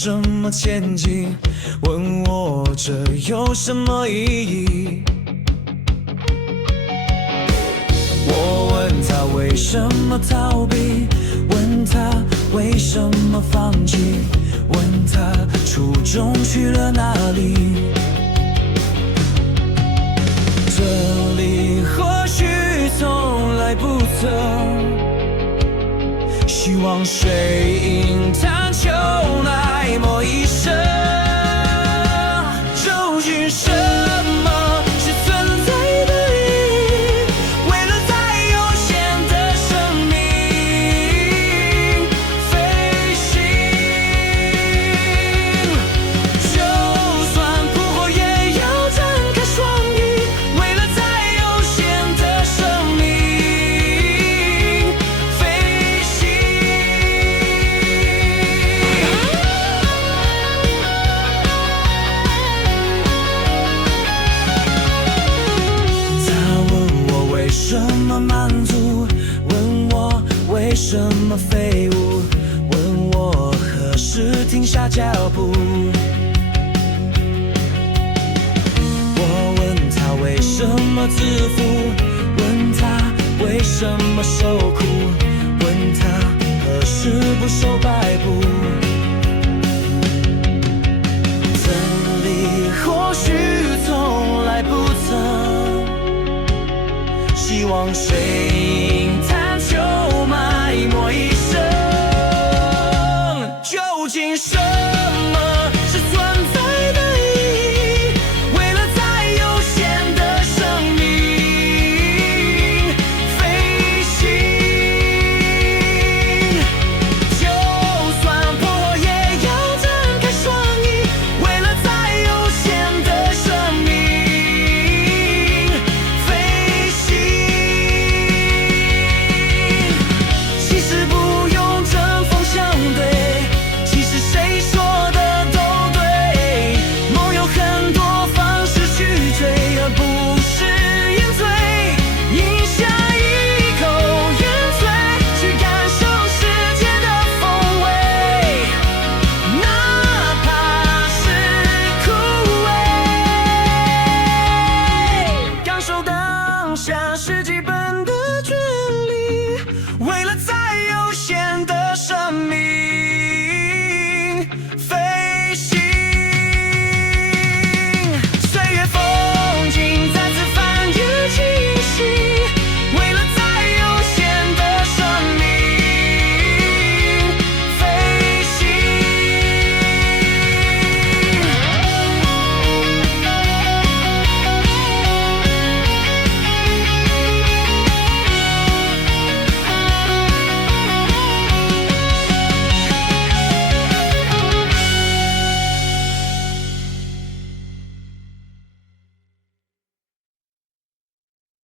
什么前进？问我这有什么意义？我问他为什么逃避？问他为什么放弃？问他初衷去了哪里？这里或许从来不曾希望水银探求那么一生，究竟什么是存在的意义？为了再有限的生命飞行，就算扑火也要展开双翼，为了再有限的生命飞行。为什么满足？问我为什么飞舞？问我何时停下脚步？我问他为什么自负？问他为什么受苦？问他何时不受摆布？真理或许从来不曾希望水银